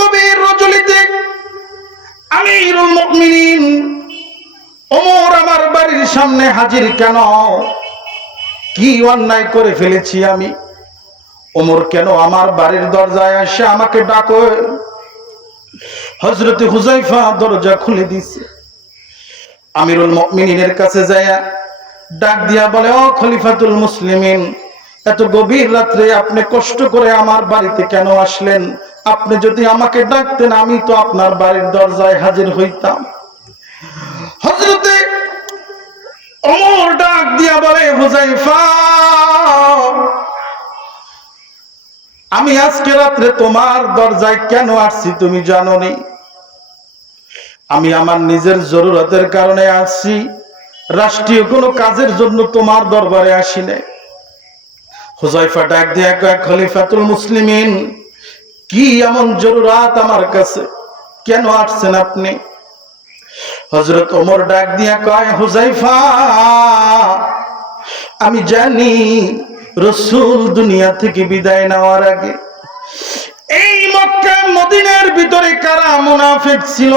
গভীর রজনীতে আমিরুল মুমিনিন ওমর আমার বাড়ির সামনে হাজির কেন? কি অন্যায় করে ফেলেছি আমি? ওমর কেন আমার বাড়ির দরজায় এসে আমাকে ডাকে? হযরত হুযায়ফা দরজা খুলে দিয়েছে। আমিরুল মুমিনিনের কাছে যায় ডাক দিয়া বলে, ও খলিফাতুল মুসলিমিন, এত গভীর রাত্রে আপনি কষ্ট করে আমার বাড়িতে কেন আসলেন? আপনি যদি আমাকে ডাকতেন আমি তো আপনার বাড়ির দরজায় হাজির হইতাম। হযরতে ওমর ডাক দিয়া বলে, হুযায়ফা, আমি আজকে রাত্রে তোমার দরজায় কেন আসছি তুমি জানো নি? আমি আমার নিজের জরুরতের কারণে আসছি, রাষ্ট্রীয় কোনো কাজের জন্য তোমার দরবারে আসি নাই। হুযায়ফা ডাক দিয়া কয়, খলিফাতুল মুসলিমিন, কি এমন জরুরত আমার কাছে, কেন আসছেন আপনি? হযরত ওমর ডাক দিয়া কয়, হুযায়ফা, আমি জানি রাসূল দুনিয়া থেকে বিদায় নেওয়ার আগে এই মক্কা মদিনার ভিতরে কারা মুনাফিক ছিল,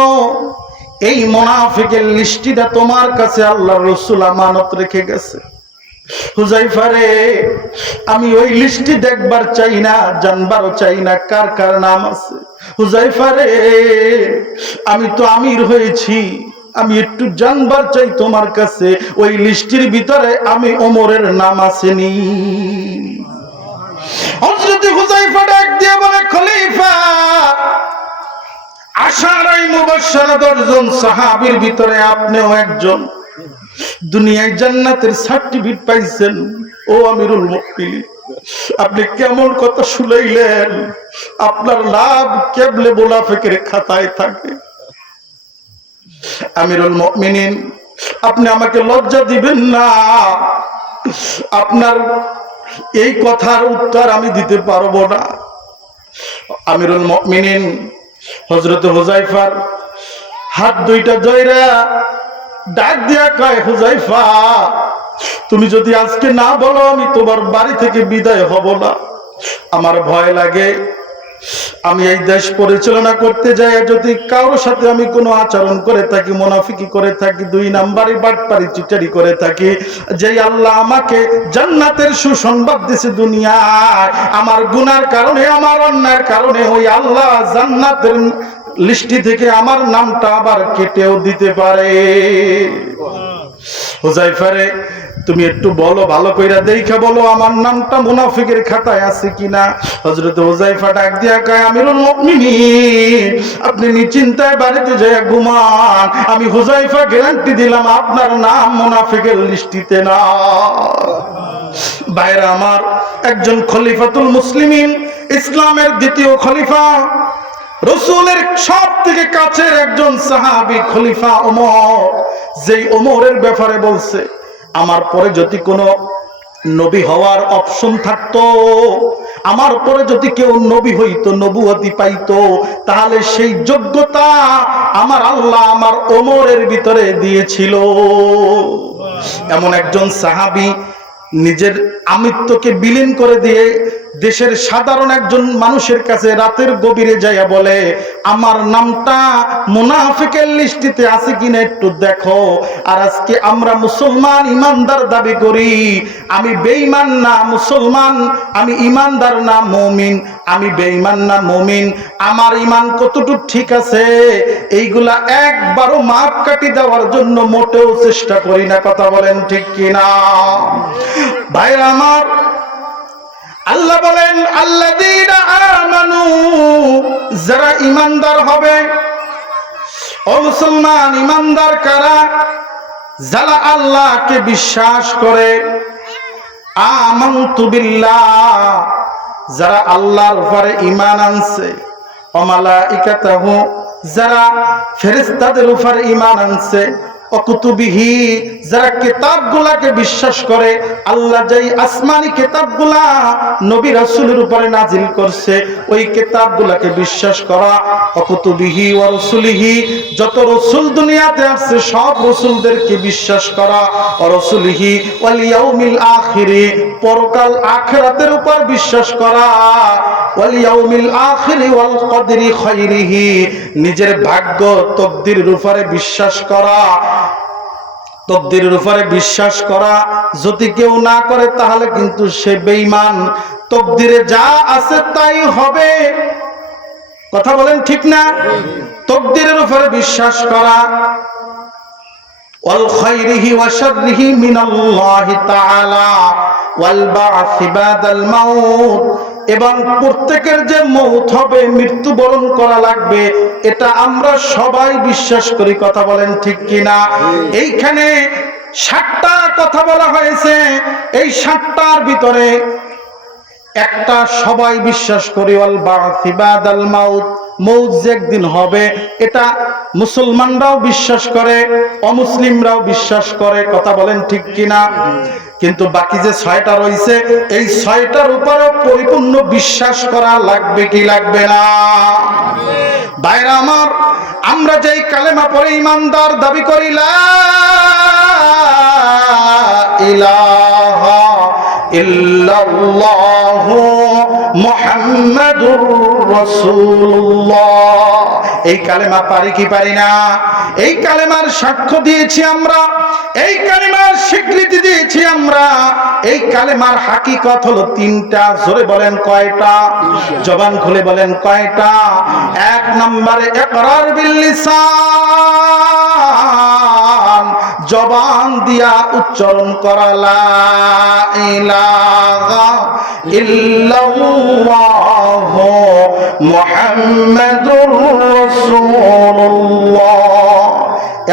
এই মুনাফিকের লিস্টিটা তোমার কাছে আল্লাহর রাসূল আমানত রেখে গেছে। হুযায়ফা রে, আমি ওই লিস্টি দেখবার চাই না, জানবারও চাই না কার কার নাম আছে। হুযায়ফা রে, আমি তো আমির হয়েছি, আমি একটু জানবার চাই তোমার কাছে ওই লিস্টির ভিতরে আমি ওমরের নাম আসেনি? হযরত হুযায়ফা ডাক দিয়ে বলে, খলিফা, আশারাই মুবাশশারা 10 জন সাহাবীর ভিতরে আপনিও একজন। দুনিয়ায় জান্নাতের সার্টিফিকেট পাইছেন। ও আমিরুল মুমিনিন, আপনি কেমন কথা শুনাইলেন? আপনার লাভ কেবলে মুনাফিকের খাতায় থাকে। আমিরুল মুমিনিন, আপনি আমাকে লজ্জা দিবেন না। আপনার এই কথার উত্তর আমি দিতে পারবো না। আমিরুল মুমিনিন হযরত হুযায়ফার হাত দুইটা ধইরা ডাক দিয়া কয়, হুযায়ফা, তুমি যদি আজকে না বলো আমি তোমার বাড়ি থেকে বিদায় হব না। আমার ভয় লাগে, আমি এই দেশ পরিচালনা করতে যাই যদি কারোর সাথে আমি কোনো আচরণ করে থাকি, মুনাফিকি করে থাকি, 2 নাম্বারি বাটপারি চিটারি করে থাকি, যেই আল্লাহ আমাকে জান্নাতের সুসংবাদ দিয়েছে দুনিয়ায়, আমার গুনার কারণে, আমার অন্যায়ের কারণে ওই আল্লাহ জান্নাতের লিস্টি থেকে আমার নামটা আবার কেটেও দিতে পারে। হুযায়ফা রে, তুমি একটু বলো, ভালো কইরা দেখা বলো আমার নামটা মুনাফিকের খাতায় আছে কিনা। হযরত হুযায়ফা ডাক দিয়া কয়, আমিরুল মুমিনিন, আপনি নিশ্চিন্তায় বাড়িতে যাইয়া ঘুমান। আমি হুযায়ফা গ্যারান্টি দিলাম আপনার নাম মুনাফিকের লিস্টিতে না। ভাইরা আমার, একজন খলিফাতুল মুসলিমিন, ইসলামের দ্বিতীয় খলিফা, রাসূলের সবথেকে কাছের একজন সাহাবী খলিফা ওমর, যেই ওমরের ব্যাপারে বলছে, আমার পরে যদি কোনো নবী হওয়ার অপশন থাকতো, আমার পরে যদি কেউ নবী হইতো, নবুয়তি পাইতো, তাহলে সেই যোগ্যতা আমার আল্লাহ আমার ওমরের ভিতরে দিয়েছিল। এমন একজন সাহাবী নিজের আমিত্বকে বিলীন করে দিয়ে দেশের সাধারণ একজন মানুষের কাছে রাতের গভীরে যাইয়া বলে, আমার নামটা মুনাফিকের লিস্টিতে আছে কিনা একটু দেখো। আর আজকে আমরা মুসলমান ইমানদার দাবি করি, আমি বেঈমান না মুসলমান, আমি ইমানদার না মুমিন, আমি বেঈমান না মুমিন, আমার ঈমান কতটুকু ঠিক আছে এইগুলা একবারও মাপ কাটি দেওয়ার জন্য মোটেও চেষ্টা করি না। কথা বলেন ঠিক কিনা? ভাইরা আমার, আল্লাহ বলেন, আল্লাযীনা আমানু, যারা ঈমানদার হবে। ও মুসলমান, ঈমানদার কারা? যারা আল্লাহকে বিশ্বাস করে। আমানতু বিল্লাহ, যারা আল্লাহর উপরে ঈমান আনছে। ও মালাইকাতাহু, যারা ফেরেশতাদের উপরে ঈমান আনছে। ও কুতুবিহি, যারা কিতাবগুলাকে বিশ্বাস করে, আল্লাহ যেই আসমানি কিতাবগুলা নবী রাসূলের উপরে নাজিল করছে ওই কিতাবগুলাকে বিশ্বাস করা, কুতুবিহি ওয়া রাসূলিহি, যত রাসূল দুনিয়াতে আসছে সব রাসূলদেরকে বিশ্বাস করা, রাসূলিহি ওয়াল ইয়াউমিল আখিরি, পরকাল আখিরাতের উপর বিশ্বাস করা, ওয়াল ইয়াউমিল আখিরি ওয়াল কদরি খায়রিহি, নিজের ভাগ্য তকদিরের উপরে বিশ্বাস করা, তকদিরের উপরে বিশ্বাস করা। যদি কেউ না করে তাহলে কিন্তু সে বেঈমান। তকদিরে যা আছে তাই হবে, কথা বলেন ঠিক না? তকদিরের উপরে বিশ্বাস করা, ওয়াল খায়রিহি ওয়া শাররিহি মিনাল্লাহি তাআলা ওয়াল বা'সি বাদাল মাউত, এবং প্রত্যেকের যে মৌত হবে, মৃত্যুবরণ করা লাগবে, এটা আমরা সবাই বিশ্বাস করি, কথা বলেন ঠিক কিনা? এইখানে 7টা কথা বলা হয়েছে, এই 7টার ভিতরে একটা সবাই বিশ্বাস করি, ওয়াল বা'সি বাদাল মাউত, মৌত যে একদিন হবে এটা মুসলমানরাও বিশ্বাস করে, অমুসলিমরাও বিশ্বাস করে, কথা বলেন ঠিক কিনা? কিন্তু বাকি যে 6টা রয়েছে এই 6টার উপরও পরিপূর্ণ বিশ্বাস করা লাগবে কি লাগবে না? ভাইরা আমার, আমরা যেই কালেমা পড়ে ঈমানদার দাবি করি, লা ইলাহা ইল্লাল্লাহু মুহাম্মাদুর রাসূলুল্লাহ, এই কালেমা পারি কি পারি না? এই কালেমার সাক্ষ্য দিয়েছি আমরা, এই কালেমার স্বীকৃতি দিয়েছি আমরা। এই কালেমার হাকিকত হলো 3টা। জোরে বলেন কয়টা? জবান খুলে বলেন কয়টা? 1 নম্বরে ইকরার বিল লিসান, জবান দিয়া উচ্চারণ করা, লা ইলাহা ইল্লাল্লাহু মুহাম্মাদুর রাসূলুল্লাহ।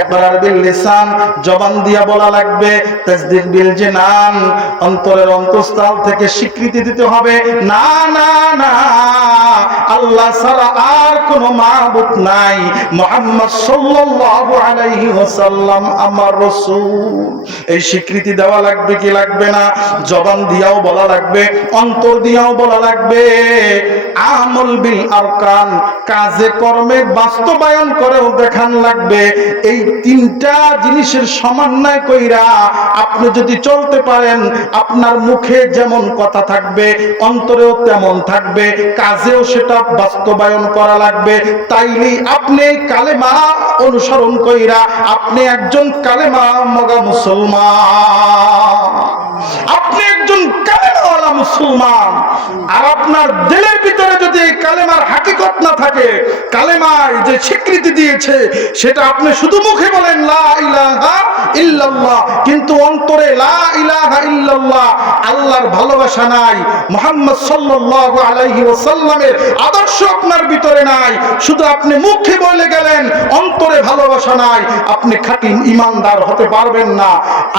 ইকরার বিল লিসান, জবান দিয়া বলা লাগবে। তাসদীক বিল জিনান, অন্তরের অন্তঃস্থল থেকে স্বীকৃতি দিতে হবে, না না না, আল্লাহ ছাড়া আর কোনো মাবুদ নাই, মুহাম্মদ সাল্লাল্লাহু আলাইহি ওয়াসাল্লাম আমার রাসূল। এই স্বীকৃতি দেওয়া লাগবে কি লাগবে না? জবান দিয়াও বলা লাগবে, অন্তর দিয়াও বলা লাগবে। আমল বিল আরকান, কাজে কর্মে বাস্তবায়ন করেও দেখান লাগবে। এই 3টা জিনিসের সমন্বয় কইরা আপনি যদি চলতে পারেন, আপনার মুখে যেমন কথা থাকবে অন্তরেও তেমন থাকবে, কাজেও সেটা বাস্তবায়ন করা লাগবে। তাইলেই আপনি কালেমা অনুসরণ কইরা আপনি একজন কালেমা মগা মুসলমান, আপনি একজন কালেমাওয়ালা মুসলমান। আর আপনার দিলের ভিতরে যদি এই কালেমার হাকিকত না থাকে, কালেমায় যে স্বীকৃতি দিয়েছে সেটা আপনি শুধু মুখে বলেন লা ইলাহা ইল্লাল্লাহ, কিন্তু অন্তরে লা ইলাহা ইল্লাল্লাহ আল্লাহর ভালোবাসা নাই, মুহাম্মদ সাল্লাল্লাহু আলাইহি ওয়াসাল্লামের আদর্শ আপনার ভিতরে নাই, শুধু আপনি মুখে বলে গেলেন, অন্তরে ভালোবাসা নাই, আপনি খাঁটি ঈমানদার হতে পারবেন না।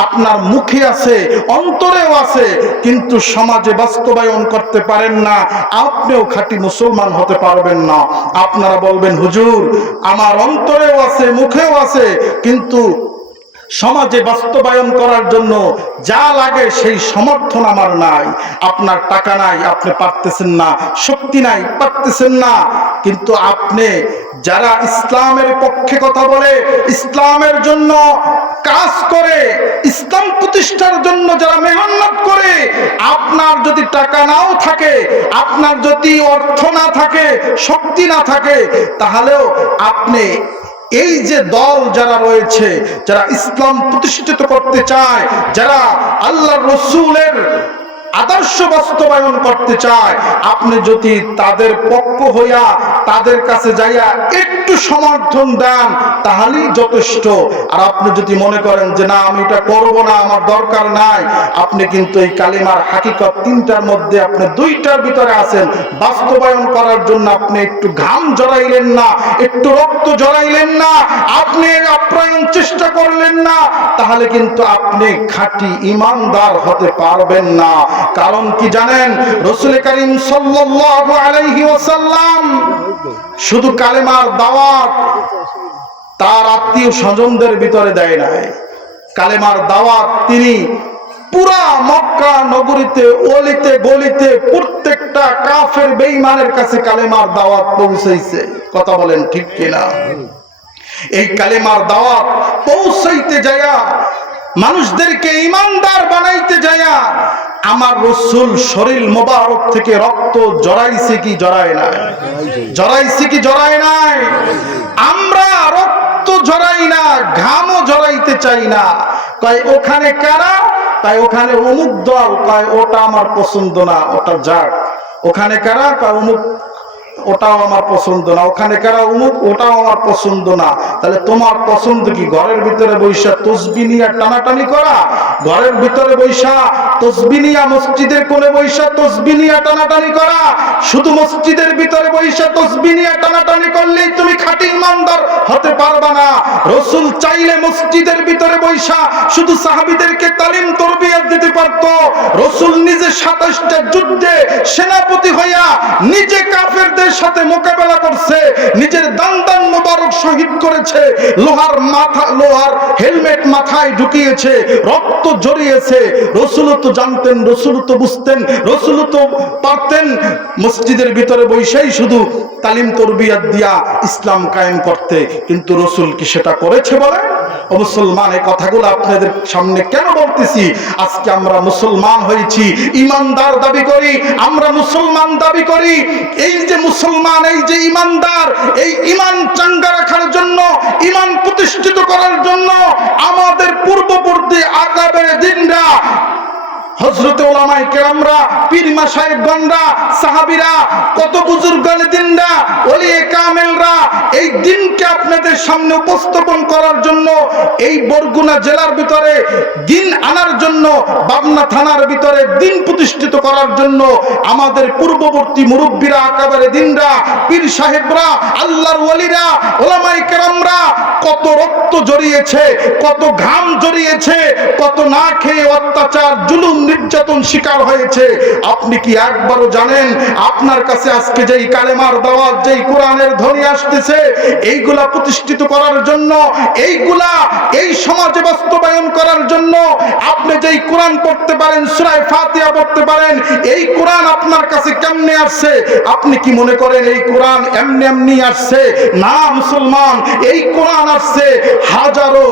আপনার মুখে আছে, অন্তরেও আছে, কিন্তু সমাজে বাস্তবায়ন করতে পারেন না, আপনিও খাঁটি মুসলমান হতে পারবেন না। আপনারা বলবেন, হুজুর আমার অন্তরেও আছে, মুখেও আছে, কিন্তু সমাজে বাস্তবায়ন করার জন্য যা লাগে সেই সমর্থন আমার নাই। আপনার টাকা নাই, আপনি পারতেছেন না, শক্তি নাই, পারতেছেন না, কিন্তু আপনি যারা ইসলামের পক্ষে কথা বলে, ইসলামের জন্য কাজ করে, ইসলাম প্রতিষ্ঠার জন্য যারা মেহনত করে, আপনার যদি টাকা নাও থাকে, আপনার যদি অর্থ না থাকে, শক্তি না থাকে, তাহলেও আপনি এই যে দল যারা রয়েছে, যারা ইসলাম প্রতিষ্ঠিত করতে চায়, যারা আল্লাহর রাসূলের আদর্শ বাস্তবায়ন করতে চায়, আপনি যদি তাদের পক্ষ হইয়া তাদের কাছে যাইয়া একটু সমর্থন দেন তাহলেই যথেষ্ট। আর আপনি যদি মনে করেন যে না আমি এটা করব না, আমার দরকার নাই, আপনি কিন্তু এই কালিমার হাকিকত 3টার মধ্যে আপনি 2টার ভিতরে আছেন। বাস্তবায়ন করার জন্য আপনি একটু ঘাম জড়াইলেন না, একটু রক্ত জড়াইলেন না, আপনি আপ্রাণ চেষ্টা করলেন না, তাহলে কিন্তু আপনি খাঁটি ঈমানদার হতে পারবেন না। কারণ কি জানেন? রাসূল করিম সাল্লাল্লাহু আলাইহি ওয়াসাল্লাম শুধু কালেমার দাওয়াত তার আত্মীয় স্বজনদের ভিতরে দেয় নাই, কালেমার দাওয়াত তিনি পুরা মক্কা নগরীতে অলিতে গলিতে প্রত্যেকটা কাফের বেঈমানের কাছে কালেমার দাওয়াত পৌঁছাইছে। কথা বলেন ঠিক কিনা? এই কালেমার দাওয়াত পৌঁছাইতে যায়া, মানুষদেরকে ঈমানদার বানাইতে যায়া আমার রাসূল শরীর মোবারক থেকে রক্ত জড়াইছে কি জড়ায় নাই? জড়াইছে কি জড়ায় নাই? আমরা রক্ত জড়াই না, ঘামও জড়াইতে চাই না। কয় ওখানে কারা? তাই ওখানে অমুক দল। কয় ওটা আমার পছন্দ না, ওটা যাক। ওখানে কারা? কয় অমুক, ওটাও আমার পছন্দ না। ওখানে কারা? অমুক, ওটাও আমার পছন্দ না। তাহলে তোমার পছন্দ কি? ঘরের ভিতরে বৈশা তসবিহ নিয়ে টানাটানি করা? ঘরের ভিতরে বৈশা তসবিহ নিয়ে, মসজিদের কোণে বৈশা তসবিহ নিয়ে টানাটানি করা? শুধু মসজিদের ভিতরে বৈশা তসবিহ নিয়ে টানাটানি করলেই তুমি খাঁটি ঈমানদার হতে পারবা না। রাসূল চাইলে মসজিদের ভিতরে বৈশা শুধু সাহাবীদেরকে তালিম তরবিয়ত দিতে পারতো। রাসূল নিজে 27টা যুদ্ধে সেনাপতি হইয়া নিজে কাফেরদের সাথে মোকাবেলা করছে, নিজের দান মোবারক শহীদ করেছে, লোহার হেলমেট মাথায় ঢুকিয়েছে, রক্ত জড়িয়েছে। রাসূল তো জানতেন, রাসূল তো বুঝতেন, রাসূল তো পারতেন মসজিদের ভিতরে বসেই শুধু তালিম তরবিয়ত দিয়া ইসলাম কায়েম করতে, কিন্তু রাসূল কি সেটা করেছে বলে? ও মুসলমান, এই কথাগুলো আপনাদের সামনে কেন বলতেছি? আজকে আমরা মুসলমান হয়েছি, ঈমানদার দাবি করি, আমরা মুসলমান দাবি করি। এই যে মুসলমান, এই যে ঈমানদার, এই ঈমান চাঙ্গা রাখার জন্য, ঈমান প্রতিষ্ঠিত করার জন্য আমাদের পূর্ববর্তী আকাবের দিনরা, হযরতে উলামায়ে কেরামরা, পীর মাশায়েখগণরা, সাহাবীরা, কত বুজুর্গান দিনরা, ওলিয়ে কামেলরা এই দিনকে আপনাদের সামনে উপস্থাপন করার জন্য, এই বরগুনা জেলার ভিতরে দিন আনার জন্য, পাবনা থানার ভিতরে দিন প্রতিষ্ঠিত করার জন্য আমাদের পূর্ববর্তী মুরব্বীরা, আকাবের দিনরা, পীর সাহেবরা, আল্লাহর ওলিরা, উলামায়ে কেরামরা কত রক্ত জড়িয়েছে, কত ঘাম জড়িয়েছে, কত না খেয়ে অত্যাচার, জুলুম, নির্যাতন শিকার হয়েছে। আপনি কি একবারও জানেন? আপনার কাছে আজকে যেই কালেমার দাওয়াত, যেই কোরআনের ধ্বনি আসতেছে, এইগুলা প্রতিষ্ঠিত করার জন্য, এইগুলা এই সমাজে বাস্তবায়ন করার জন্য আপনি যেই কোরআন পড়তে পারেন, সূরা ফাতিহা পড়তে পারেন, এই কোরআন আপনার কাছে কেমনে আসছে? আপনি কি মনে করেন এই কোরআন এমনি এমনি আসছে? না মুসলমান, এই কোরআন আসছে হাজারো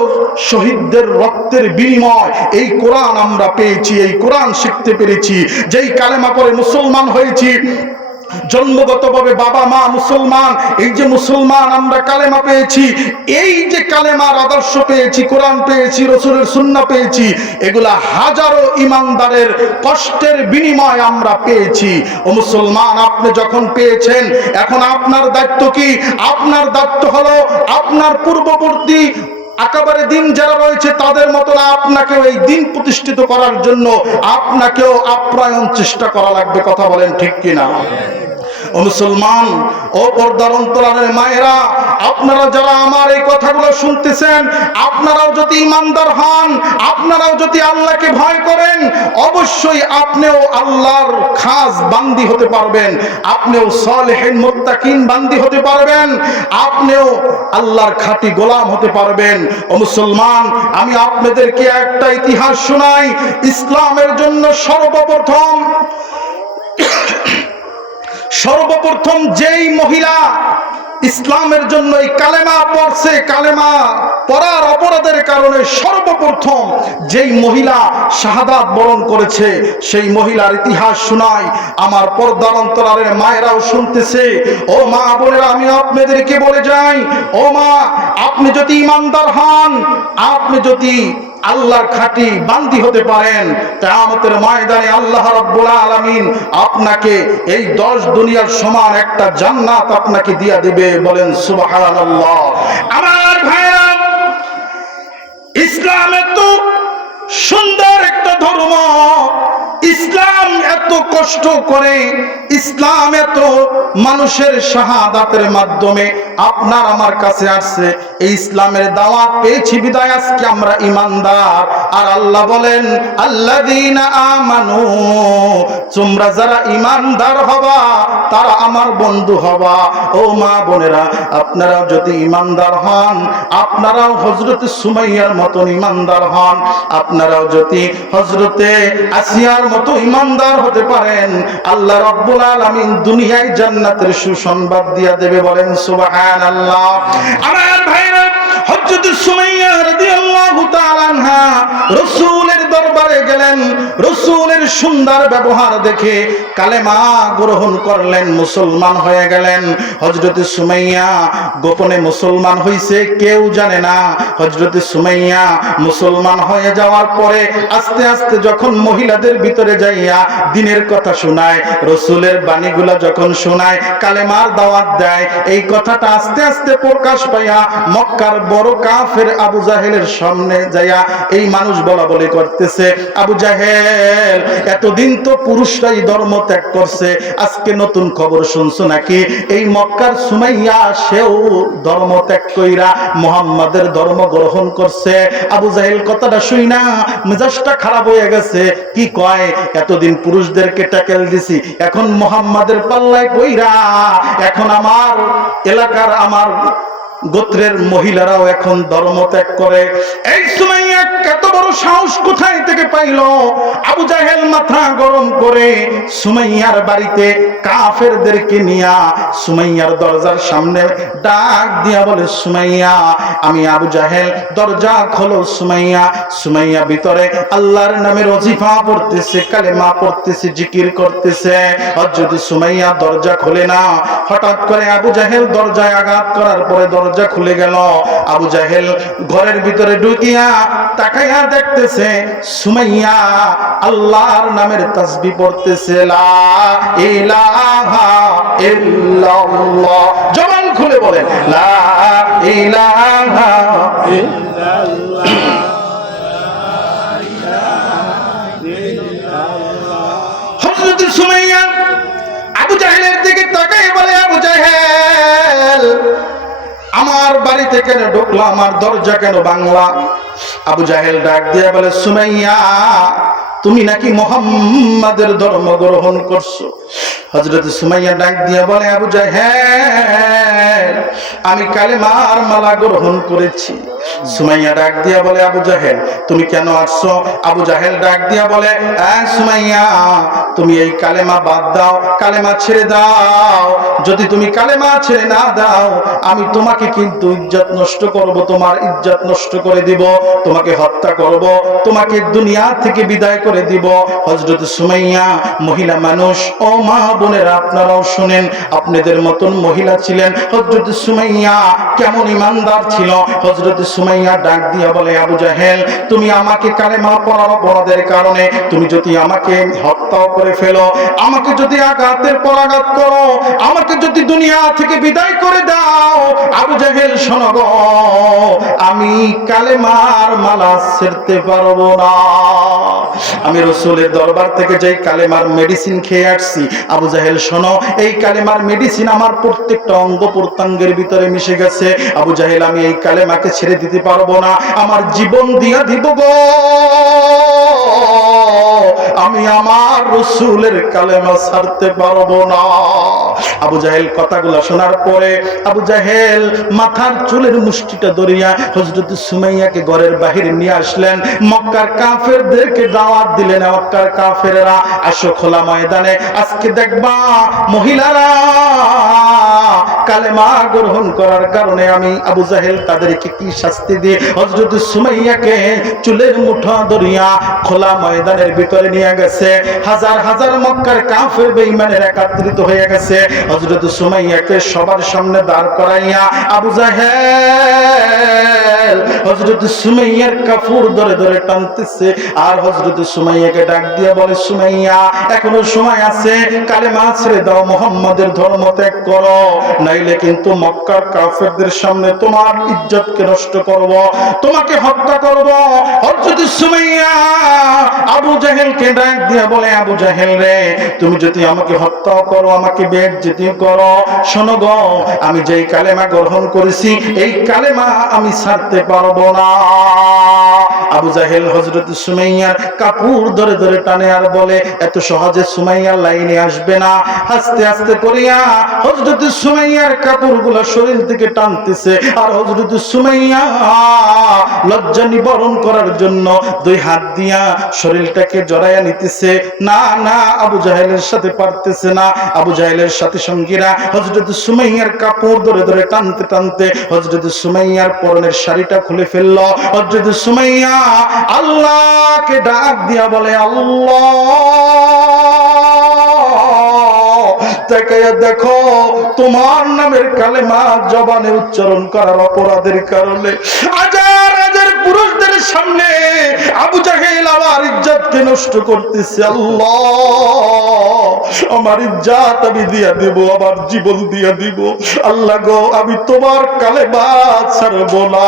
শহীদদের রক্তের বিনিময়। এই কোরআন আমরা পেয়েছি, এই কোরআন শিখতে পেরেছি। যেই কালেমা পড়ে মুসলমান হয়েছি, জন্মগতভাবে বাবা মা মুসলমান, এই যে মুসলমান আমরা কালেমা পেয়েছি, এই যে কালেমার আদর্শ পেয়েছি, কোরআন পেয়েছি, রাসূলের সুন্নাহ পেয়েছি, এগুলা হাজারো ঈমানদারের কষ্টের বিনিময় আমরা পেয়েছি। ও মুসলমান, আপনি যখন পেয়েছেন, এখন আপনার দায়িত্ব কি? আপনার দায়িত্ব হলো আপনার পূর্ববর্তী আকাবারে দিন যারা রয়েছে তাদের মতো না, আপনাকেও এই দিন প্রতিষ্ঠিত করার জন্য আপনাকেও আপ্রায়ণ চেষ্টা করা লাগবে। কথা বলেন ঠিক কিনা? ও মুসলমান, ও পর্দার অন্তরালের মায়েরা, আপনারা যারা আমার এই কথাগুলো শুনতেছেন, আপনারাও যদি ঈমানদার হন, আপনারাও যদি আল্লাহকে ভয় করেন, অবশ্যই আপনিও আল্লাহর খাস বান্দি হতে পারবেন, আপনিও সালেহিন মুত্তাকিন বান্দি হতে পারবেন, আপনিও আল্লাহর খাঁটি গোলাম হতে পারবেন। ও মুসলমান, আমি আপনাদেরকে একটা ইতিহাস শোনাই। ইসলামের জন্য সর্বপ্রথম যেই মহিলা ইসলামের জন্য এই কালেমা পড়ছে, কালেমা পড়ার অপরাধের কারণে সর্বপ্রথম যেই মহিলা শাহাদাত বরণ করেছে, সেই মহিলার ইতিহাস শোনাই। আমার পর্দার অন্তরালের মায়েরাও শুনতেছে। ও মা বোনেরা, আমি আপনাদেরকে বলে যাই, ও মা, আপনি যদি ঈমানদার হন, আপনি যদি আল্লাহর খাঁটি বান্দি হতে পারেন, কিয়ামতের ময়দানে আল্লাহ রাব্বুল আলামিন আপনাকে এই 10 দুনিয়ার সমান একটা জান্নাত আপনাকে দিয়া দিবে। বলেন সুবহানাল্লাহ। আমার ভাইরা, ইসলামে তো সুন্দর একটা ধর্ম। ইসলাম এত কষ্ট করে, ইসলাম এত মানুষের শাহাদাতের মাধ্যমে আপনার আমার কাছে আসছে, এই ইসলামের দাওয়াত পেয়েছি বিদায় আজকে আমরা ইমানদার। আর আল্লাহ বলেন আল্লাযীনা আমানু, তোমরা যারা ইমানদার হবা তারা আমার বন্ধু হবা। ও মা বোনেরা, আপনারাও যদি ইমানদার হন, আপনারাও হযরত সুমাইয়ার মতন ইমানদার হন, আপনারাও যদি হযরতে আসিয়ার মতো ইমানদার হতে পারেন, আল্লাহ রাব্বুল আলামিন দুনিয়ায় জান্নাতের সুসংবাদ দিয়া দেবে। বলেন সুবহানাল্লাহ। আমার ভাইরা, হযরত সুমাইয়া রাদিয়াল্লাহু তাআলা আনহা রাসূলের দরবারে গেলেন, রাসূলের সুন্দর ব্যবহার দেখে কালেমা গ্রহণ করলেন, মুসলমান হয়ে গেলেন। হযরত সুমাইয়া গোপনে মুসলমান হইছে, কেউ জানে না। হযরত সুমাইয়া মুসলমান হয়ে যাওয়ার পরে আস্তে আস্তে যখন মহিলাদের ভিতরে যাইয়া দ্বীনের কথা শোনায়, রাসূলের বাণীগুলা যখন শোনায়, কালেমার দাওয়াত দেয়, এই কথাটা আস্তে আস্তে প্রকাশ পাইয়া মক্কার বড় কাফের আবু জাহেলের সামনে যাইয়া এই মানুষ বলা বলি করতেছে, আবু জাহেল, এতদিন তো পুরুষরাই ধর্ম ত্যাগ করছে, আজকে নতুন খবর শুনছো নাকি এই মক্কার সুমাইয়া সেও ধর্ম ত্যাগ কইরা মুহাম্মাদের ধর্ম গ্রহণ করছে। আবু জাহেল কথাটা শুই না মেজাজটা খারাপ হয়ে গেছে, কি কয়, এতদিন পুরুষদেরকে ট্যাকেল দিছি, এখন মুহাম্মাদের পাল্লায় কইরা এখন আমার এলাকার আমার গোত্রের মহিলারাও এখন ধর্ম ত্যাগ করে। এই সুমাইয়া কত বড় সাহস কোথায় থেকে পাইলো? আবু জাহেল মাথা গরম করে সুমাইয়ার বাড়িতে কাফেরদেরকে নিয়া সুমাইয়ার দরজার সামনে ডাক দিয়া বলে, সুমাইয়া, আমি আবু জাহেল, দরজা খোলো। সুমাইয়া, সুমাইয়া ভিতরে আল্লাহর নামের ওজিফা পড়তেছে, কালেমা পড়তেছে, জিকির করতেছে। যদি সুমাইয়া দরজা খোলে না, হঠাৎ করে আবু জাহেল দরজায় আঘাত করার পরে দরজা খুলে গেল। আবু জাহেল ঘরের ভিতরে ঢুকিয়া তাকাইয়া দেখতেছে সুমাইয়া আল্লাহর নামের তাসবিহ পড়তেছে, লা ইলাহা ইল্লাল্লাহ। জবান খুলে বলেন, লা ইলাহা ইল্লাল্লাহ। হযরত সুমাইয়া আবু জাহেলের দিকে তাকাই বলে, আবু জাহেল, আমার বাড়িতে কেন ঢুকলা, আমার দরজা কেন ভাঙলা? আবু জাহেল ডাক দিয়া বলে, সুমাইয়া, তুমি নাকি মুহাম্মাদের ধর্ম গ্রহণ করছো। হযরত সুমাইয়া ডাক দিয়া বলে, আবু জাহেল, আমি কালেমার মালা গ্রহণ করেছি। সুমাইয়া ডাক দিয়া বলে, আবু জাহেল, তুমি কেন আসছো? আবু জাহেল ডাক দিয়া বলে, সুমাইয়া, তুমি এই কালেমা বাদ দাও, কালেমা ছেড়ে দাও। যদি তুমি কালেমা ছেড়ে না দাও, আমি তোমাকে কিন্তু ইজ্জত নষ্ট করব, তোমার ইজ্জত নষ্ট করে দিব, তোমাকে হত্যা করব, তোমাকে দুনিয়া থেকে বিদায় করে দিব। হযরত সুমাইয়া মহিলা মানুষ। ও মা বোনেরা, আপনারাও শুনেন, আপনাদের মতন মহিলা ছিলেন। হযরত সুমাইয়া কেমন ইমানদার ছিল। হযরত সুমাইয়া ডাক দিয়া বলে, আবু জাহেল, তুমি আমাকে কালেমা পড়ার অপরাধের কারণে তুমি যদি আমাকে হত্যা করে ফেলো, আমাকে যদি আঘাতের পর আঘাত করো, আমাকে যদি দুনিয়া থেকে বিদায় করে দাও, আবু জাহেল শোনো গো, আমি কালেমার মালা ছেড়তে পারবো না। আমি রাসূলের দরবার থেকে যেই কালেমার মেডিসিন খেয়ে আসছি, আবু জাহেল শোনো, এই কালেমার মেডিসিন আমার প্রত্যেকটা অঙ্গ প্রত্যঙ্গের ভিতরে মিশে গেছে। আবু জাহেল, আমি এই কালেমাকে ছেড়ে দিতে পারবো না, আমার জীবন দিয়া দিব গো, আমি আমার রাসূলের কালেমা ছাড়তে পারবো না। আবু জাহেল কথাগুলো শোনার পরে আবু জাহেল মাথার চুলের মুষ্টিটা ধরিয়া হযরত সুমাইয়াকে ঘরের বাহিরে নিয়ে আসলেন। মক্কার কাফেরদেরকে দাওয়াত দিলেন, মক্কার কাফেররা, আসো খোলা ময়দানে, আজকে দেখবা মহিলারা কালেমা গ্রহণ করার কারণে আমি আবু জাহেল তাদেরকে কি শাস্তি দিয়ে। হযরত সুমাইয়াকে চুলের মুঠা ধরিয়া খোলা ময়দানের ভিতরে নিয়ে গেছে। হাজার হাজার মক্কার কাফের বেঈমানের একত্রিত হয়ে গেছে। হযরত সুমাইয়াকে সবার সামনে দাঁড় করাইয়া আবু জাহেল হযরত সুমাইয়ার কাপড় ধরে ধরে টানতেছে, আর হযরত সুমাইয়াকে ডাক দিয়ে বলে, সুমাইয়া, এখনো সময় আছে, কালেমা ছেড়ে দাও, মুহাম্মাদের ধর্ম ত্যাগ করো। নাইলে কিন্তু মক্কার কাফেরদের সামনে তোমার ইজ্জতকে নষ্ট করব, তোমাকে হত্যা করব। হযরত সুমাইয়া আবু জাহেলকে ডাক দিয়ে বলে, আবু জাহেল রে, তুমি যদি আমাকে হত্যা করো, আমাকে বেইজ্জতি করো, শোনো গো, আমি যেই কালেমা গ্রহণ করেছি এই কালেমা আমি ছাড়তে পারবো না। আবু জাহেল হযরত সুমাইয়ার কাপড় ধরে ধরে টানে আর বলে, এত সহজে সুমাইয়ার লাইনে আসবে না। আস্তে আস্তে করিয়া হযরত সুমাইয়ার কাপড়গুলো শরীর থেকে টানতেছে, আর হযরত সুমাইয়া লজ্জা নিবারণ করার জন্য দুই হাত দিয়া শরীরটাকে জড়াইয়া নিতেছে। না না, আবু জাহেলের সাথে পারতেছে না। আবু জাহেলের সাথে সঙ্গীরা হযরত সুমাইয়ার কাপড় ধরে ধরে টানতে টানতে হযরত সুমাইয়ার পরনের শাড়িটা খুলে ফেলল। হযরত সুমাইয়া আল্লাহকে ডাক দিয়া বলে, আল্লাহ, তাকায়া দেখো, তোমার নামের কালেমা জবানে উচ্চারণ করার অপরাধের কারণে হাজার হাজার পুরুষদের সামনে আবু জাহেল আমার ইজ্জতকে নষ্ট করতেছে। আল্লাহ, আমার ইজ্জত আমি দিয়া দেব, আমার জীবন দিয়া দিব। আল্লাহ গো, আমি তোমার কালেমা ছাড়ব না।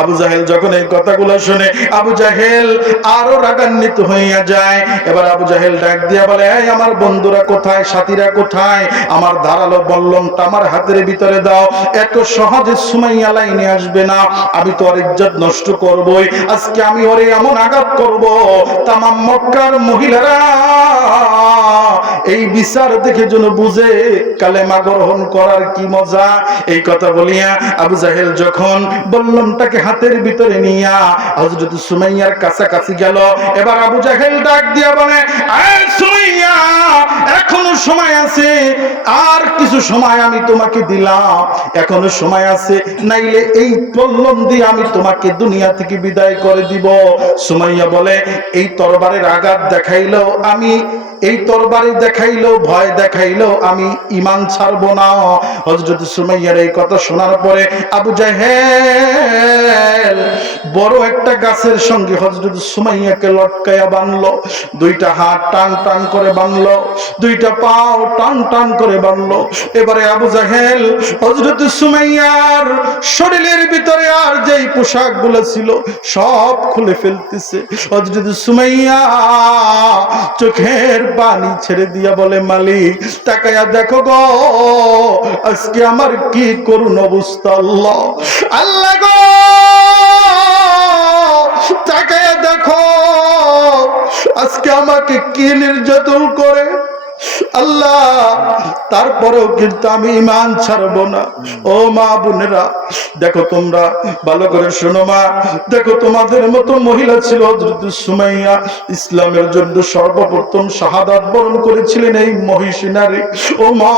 আবু জাহেল যখন এই কথাগুলো শুনে আবু জাহেল আরো রাগান্বিত হইয়া যায়। এবার আবু জাহেল ডাক দিয়া বলে, এই আমার বন্ধুরা কোথায়, সাথীরা কোথায়, আমার ধারালো বল্লমটা আমার হাতের ভিতরে দাও। এত সহজে সুমাইয়া লাইনে আসবে না, আমি তো ওর ইজ্জত নষ্ট করবই। আজকে আমি ওরে এমন আঘাত করব, তামাম মক্কার মহিলারা এই বিচার দেখে যেন বুঝে কালেমা গ্রহণ করার কি মজা। এই কথা বলিয়া আবু জাহেল যখন বল্লমটাকে হাতের ভিতরে নিয়া হযরত সুমাইয়ার কাছাকাছি গেল, এবার আবু জাহেল ডাক দিয়া বলে, এই সুমাইয়া, এখনো সময় আছে, আর কিছু সময় আমি তোমাকে দিলাম, এখনো সময় আছে, নাইলে এই বল্লম দিয়ে আমি তোমাকে দুনিয়া থেকে বিদায় করে দিব। সুমাইয়া বলে, এই তরবারের আঘাত দেখাইলেও আমি, এই তরবারি দেখাইলেও, ভয় দেখাইলেও আমি ঈমান ছাড়বো না। হযরত সুমাইয়ার এই কথা শোনার পরে আবু জাহেল বড় একটা গাছের সঙ্গে হযরত সুমাইয়াকে লটকায়া বাঁধলো। দুইটা হাত টান টান করে বাঁধলো, দুইটা পাও টান টান করে বাঁধলো। এবারে আবু জাহেল হযরত সুমাইয়ার শরীরের ভিতরে আর যেই পোশাকগুলো ছিল সব খুলে ফেলতেছে। হযরত সুমাইয়া চোখের পানি ছেড়ে দিয়া বলে, মালিক, তাকায়া দেখো গো, আজকে আমার কি করুণ অবস্থা। আল্লাহ, আল্লাহ গো, তাকায়া দেখো, আজকে আমাকে কি নির্যাতন করে। আল্লাহ, তারপরেও কিন্তু আমি ঈমান ছাড়বো না। ও মা বোনেরা, দেখো তোমরা ভালো করে শোনো মা, দেখো তোমাদের মতো মহিলা ছিল হযরত সুমাইয়া, ইসলামের জন্য সর্বপ্রথম শাহাদাত বরণ করেছিলেন এই মহিষী নারী। ও মা,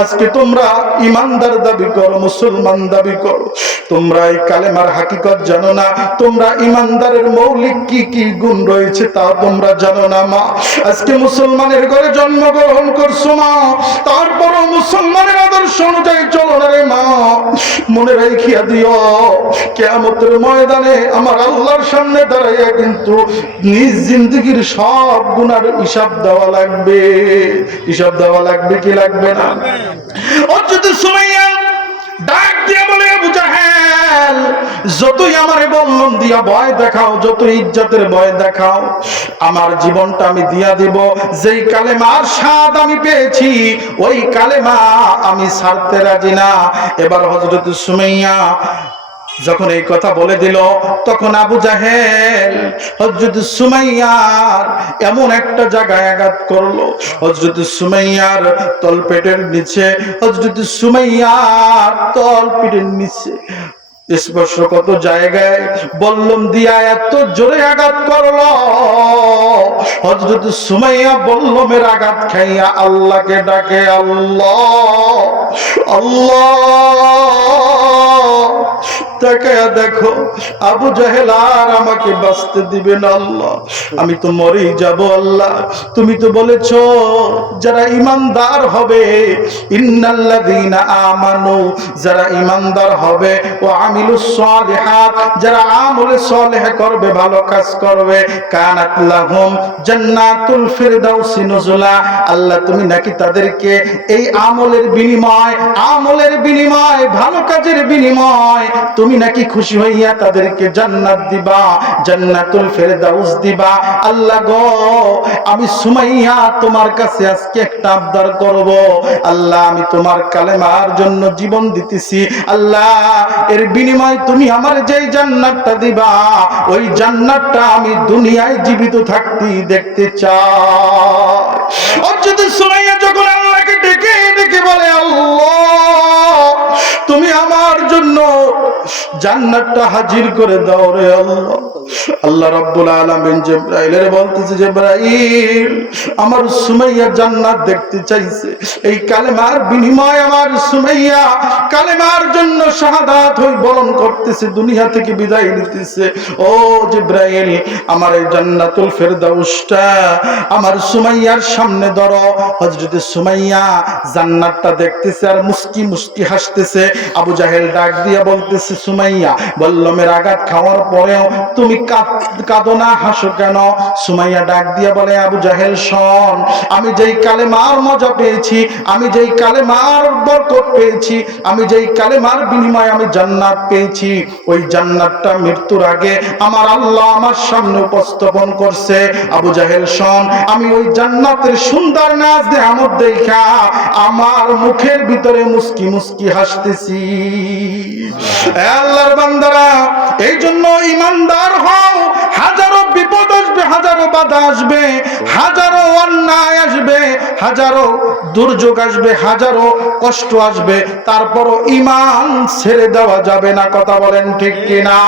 আজকে তোমরা ঈমানদার দাবি করো, মুসলমান দাবি করো, তোমরা এই কালেমার হাকিকত জানো না, তোমরা ঈমানদারের মৌলিক কি কি গুণ রয়েছে তা তোমরা জানো না মা। আজকে মুসলমানের ঘরে জন্মগ্রহণ করছো মা, তারপরও মুসলমানের আদর্শ অনুযায়ী চলো না রে মা। মনে রাখিয়া দিও, কিয়ামতের ময়দানে আমার আল্লাহর সামনে দাঁড়াইয়া কিন্তু নিজ জিন্দেগীর সব গুনার হিসাব দেওয়া লাগবে। হিসাব দেওয়া লাগবে কি লাগবে না? হযরত সুমাইয়া ডাক দিয়ে বলে, আবু জাহেল, যতই আমারে বল্লম দিয়া ভয় দেখাও, যতই ইজ্জতের ভয় দেখাও, আমার জীবনটা আমি দিয়া দিব। যেই কালেমার স্বাদ আমি পেয়েছি ওই কালেমা আমি ছাড়তে রাজি না। এবার হযরত সুমাইয়া যখন এই কথা বলে দিল, তখন আবু জাহেল হযরত সুমাইয়ার এমন একটা জায়গায় আঘাত করলো, হযরত সুমাইয়ার তলপেটের নিচে, হযরত সুমাইয়ার তলপেটের নিচে স্পর্শকত জায়গায় বল্লম দিয়া এত জোরে আঘাত করলো, হযরত সুমাইয়া বল্লমের আঘাত খাইয়া আল্লাহকে ডাকে, আল্লাহ, আল্লাহ, তাকায়া দেখো আবু জাহেল আর আমাকে বাঁচতে দিবে না আল্লাহ, আমি তো মরেই যাব আল্লাহ। তুমি তো বলেছো যারা ঈমানদার হবে, ইন্নাল্লাযীনা আমানু, যারা ঈমানদার হবে, ও আমিলুস সালিহাত, যারা আমলে সালেহ করবে, ভালো কাজ করবে, কানাত লাহুম জান্নাতুল ফিরদাউসি নুজুলা, আল্লাহ তুমি নাকি তাদেরকে এই আমলের বিনিময় ভালো কাজের বিনিময় তুমি নাকি খুশি হইয়া তাদেরকে জান্নাত দিবা, জান্নাতুল ফিরদাউস দিবা। আল্লাহ গো, আমি সুমাইয়া তোমার কাছে আজকে একটা আবদার করব, আল্লাহ আমি তোমার কালেমার জন্য জীবন দিতেছি, আল্লাহ এর বিনিময় তুমি আমার যেই জান্নাতটা দিবা, ওই জান্নাতটা আমি দুনিয়ায় জীবিত থাকতে দেখতে চাই। আর যদি সুমাইয়া যখন আল্লাহকে ডেকে ডেকে বলে, আল্লাহ তুমি আমার জন্য জান্নাতটা হাজির করে দাও রে আল্লাহ, আল্লাহ রাব্বুল আলামিন জিবরাইলের বলতেছে, জিবরাইল আমার সুমাইয়া জান্নাত দেখতে চাইছে, এই কালেমার বিনিময়ে আমার সুমাইয়া কালেমার জন্য শাহাদাত হয়ে বরণ করতেছে, দুনিয়া থেকে বিদায় নিতেছে। ও জিবরাইল, আমার এই জান্নাতুল ফিরদাউসটা আমার সুমাইয়ার সামনে ধরো। হযরত সুমাইয়া জান্নাতটা দেখতেছে আর মুস্কি মুস্কি হাসতেছে। আবু জাহেল ডাক দিয়া বলতেছে, সুমাইয়া বল্লমের আঘাত খাওয়ার পরেও তুমি কাঁদো না, হাসো কেন? সুমাইয়া ডাক দিয়া বলে, আবু জাহেল শোন, আমি যেই কালেমার মজা পেয়েছি, আমি যেই কালেমার বরকত পেয়েছি, আমি যেই কালেমার বিনিময়ে আমি জান্নাত পেয়েছি, ওই জান্নাতটা মৃত্যুর আগে আমার আল্লাহ আমার সামনে উপস্থাপন করছে। আবু জাহেল শোন, আমি ওই জান্নাতের সুন্দর নাচ দেহামত দেখা আমার মুখের ভিতরে মুস্কি মুস্কি হাসতেছি। আল্লাহর বান্দারা, এই জন্য ঈমানদার হও। হাজারো বিপদ আসবে, হাজারো বাধা আসবে, হাজারো অন্যায় আসবে, হাজারো দুর্যোগ আসবে, হাজারো কষ্ট আসবে, তারপরও ঈমান ছেড়ে দেওয়া যাবে না। কথা বলেন ঠিক কিনা?